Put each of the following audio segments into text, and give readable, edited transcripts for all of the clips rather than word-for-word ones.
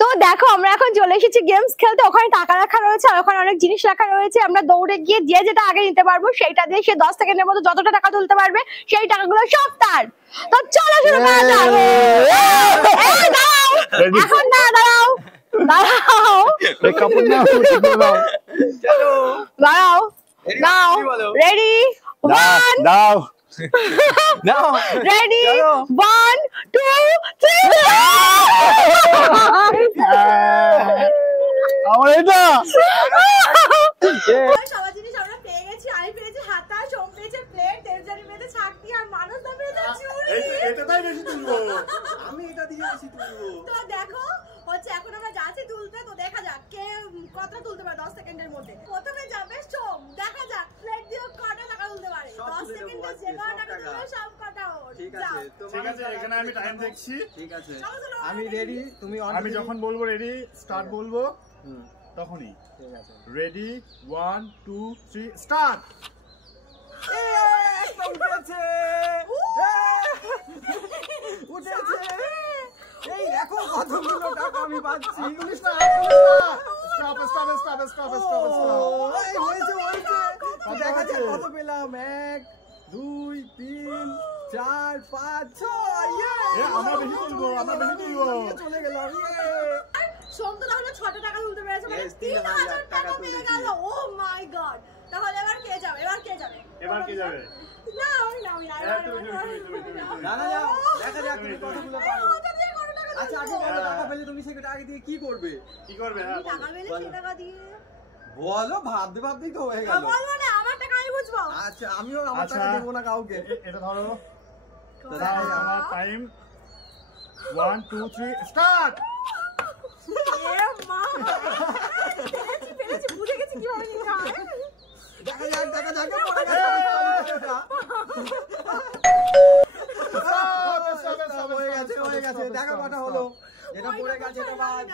তো দেখো আমরা এখন চলে এসেছি গেমস খেলতে। ওখানে টাকা রাখা রয়েছে আর ওখানে অনেক জিনিস রাখা রয়েছে। আমরা দৌড়ে গিয়ে যে যেটা আগে নিতে পারবো সেইটা দিয়ে সে 10 সেকেন্ডের মধ্যে যতটা টাকা তুলতে পারবে সেই টাকাগুলো সব তার। তো চলো শুরু করা যাক। এখন না, দাঁড়াও দাঁড়াও দাঁড়াও দাও। রেডি, ওয়ান দাও। Now, ready, 1, 2, 3. সবার জিনিস আমরা পেয়ে গেছি। আমি পেয়েছি হাতা, সোম পেয়েছে প্লেট, দেবজানি পেয়েছে ছাকনি আর মানুষ দা পেয়েছে চুড়ি। এটাই বেশি তুলবো আমি, এটা দিয়ে বেশি তুলবো। তো দেখো হচ্ছে এখন আমরা যাচ্ছি তুলতে। তো দেখা যাক কে কতটা তুলতে পারে 10 সেকেন্ডের মধ্যে। প্রথমে যাবে সোম। দেখা যাক প্লেট দিয়ে কটা টাকা তুলতে পারে। 10 সেকেন্ডে যে কটা টাকা তুলবে সব কটা ওর। ঠিক আছে, ঠিক আছে, এখানে আমি টাইম দেখছি। ঠিক আছে, আমি রেডি। তুমি আমি যখন বলবো রেডি স্টার্ট বলবো তখনই। ঠিক আছে, রেডি 1 2 3 স্টার্ট। উঠেছে। এই দেখো কতগুলো টাকা আমি পাচ্ছি। Stop stop stop stop stop এই হয়েছে হয়েছে। দেখা যাক কত পেলাম। 1 2 3 4 5 6। আমরা বেশি তুলবো, আমরা বেশি তুলবো। চলে গেলাম। সোম তো তাহলে 6টা টাকা তুলতে পেরেছে, মানে 3000 টাকা পেয়ে গেল। ও মাই গড। তাহলে এবার কে যাবে? এবার কে যাবে? না আমি না তুমি। না না যাও, দেখা যাক তুমি কতগুলো পারো। আচ্ছা আগে বলো, টাকা পেলে তুমি সেটা আগে দিয়ে কি করবে? কি করবে? টাকা পেলে সে টাকা দিয়ে বলো, ভাবতে ভাবতেই তো হয়ে গেল। বলবো না, আমার টাকা আমি বুঝবো। আচ্ছা আমিও আমার টাকা দেব না কাউকে। এটা ধরো। আমার টাইম 1 2 3 স্টার্ট। এ মা, পেরেছি বুঝে গেছি কিভাবে নিতে হয়। দেখা যাক পড়ে গেছে। হয়ে গেছে দেখা কটা হলো। যেটা পড়ে গেছে এটা বাদ।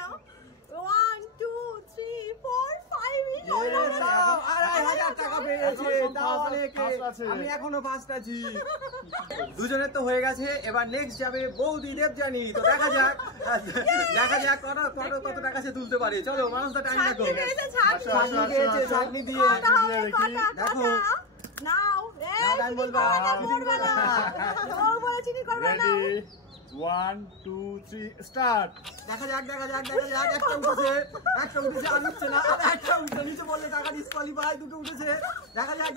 1 2 3 4 5 2,500 টাকা পেয়েছে। তাও অনেকে। আমি এখনো ফার্স্ট আছি। দুজনের তো হয়ে গেছে। এবার নেক্সট যাবে বৌদি দেবজানি। তো দেখা যাক কত টাকা সে তুলতে পারে। চলো মানুষ তো টাইম দেখো। ছাকনি দিয়েছে, ছাকনি দিয়ে দেখো। নাও টাইম বলবা। ও বলে চিনি করবে না। 1 2 3 স্টার্ট। দেখা যাক একটা উঠেছে আর উঠছে না। আর একটা উঠে নিচে বললে টাকা ডিসকোয়ালিফাই। দুটো উঠেছে। দেখা যাক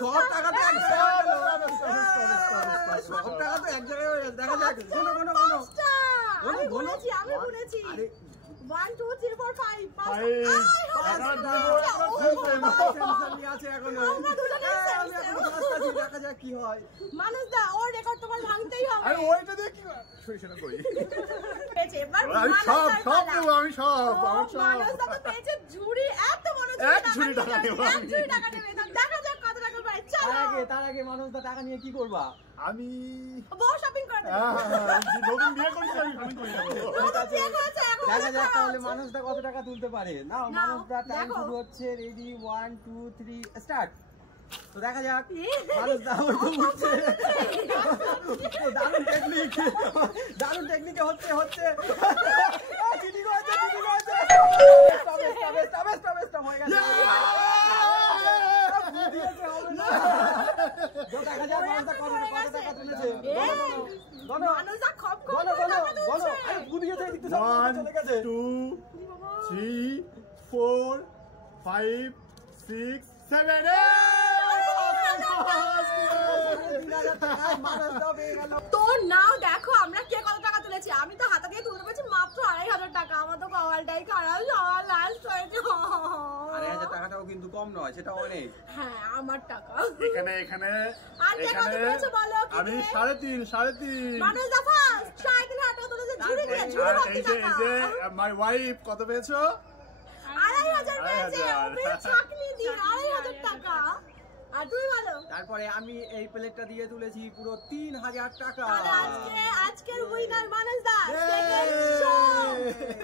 সব টাকা তো এক জায়গায় হলো। সব টাকা তো এক জায়গায় হয়ে গেছে। দেখা যাক গোনো আমি গুনেছি 1 2 3 4 5 দেখা যাক কি হয়। মানুষ দা ওর রেকর্ড তোমার ভাঙতেই হবে। আরে ওইটা দিয়ে কি সেটা করি? এবার আমি সব দেব, আমি সব মানুষ দা তো পেয়েছে ঝুড়ি। এত বড় ঝুড়ি টাকা নেবে। দেখা যাক কত টাকা পায়। চলো তার আগে মানুষ দা টাকা নিয়ে কি করবা? আমি বউ শপিং করে দেব। নতুন বিয়ে করেছি, আমি শপিং করে দেব। দেখা যাক তাহলে মানুষটা কত টাকা তুলতে পারে। নাও মানুষটা টাইম শুরু হচ্ছে। Ready 1 2 3 start. তো দেখা যাক মানুষটা উঠছে। দারুণ টেকনিকে হচ্ছে চিনি হচ্ছে স্টপ হয়ে গেছে। দেখা যাক মানুষটা কত টাকা তুলেছে। মানুষটা খপ খপ বলো আরে বুঝিয়েছে দিতে সব চলে গেছে। 2 3 4 5 6 7 তো নাও দেখো আমরা কে কত টাকা তুলেছি। আমি তো হাতা দিয়ে তুলতে পেরেছি মাত্র 2,500 টাকা। আমার তো কপালটাই খারাপ, সবার লাস্ট হয়েছে। 2,500 টাকাটাও কিন্তু কম নয়, সেটা অনেক। হ্যাঁ আমার টাকা। এখানে আর কে কত পেয়েছো বলো? আমি 3.5 মানুষ দা ফার্স্ট 3,500 টাকা তুলেছে ঝুড়ি দিয়ে। ঝুড়ি ভর্তি টাকা। এই যে মাই ওয়াইফ কত পেয়েছো? 2,500 পেয়েছে। ও পেয়েছে ছাকনি দিয়ে 2,500 টাকা। আর তুই বলো? তারপরে আমি এই প্লেটটা দিয়ে তুলেছি পুরো 3,000 টাকা। আজকের উইনার মানুষ দা।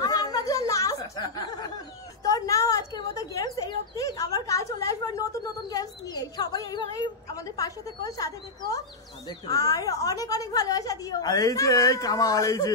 আর আমরা যে লাস্ট। তো নাও আজকের মতো গেমস এই অবধি। আবার কাল চলে আসবো নতুন গেমস নিয়ে। সবাই এইভাবেই আমাদের পাশে থেকো, সাথে থেকো, আর অনেক ভালোবাসা দিও। আর এই যে এই কামাল এই যে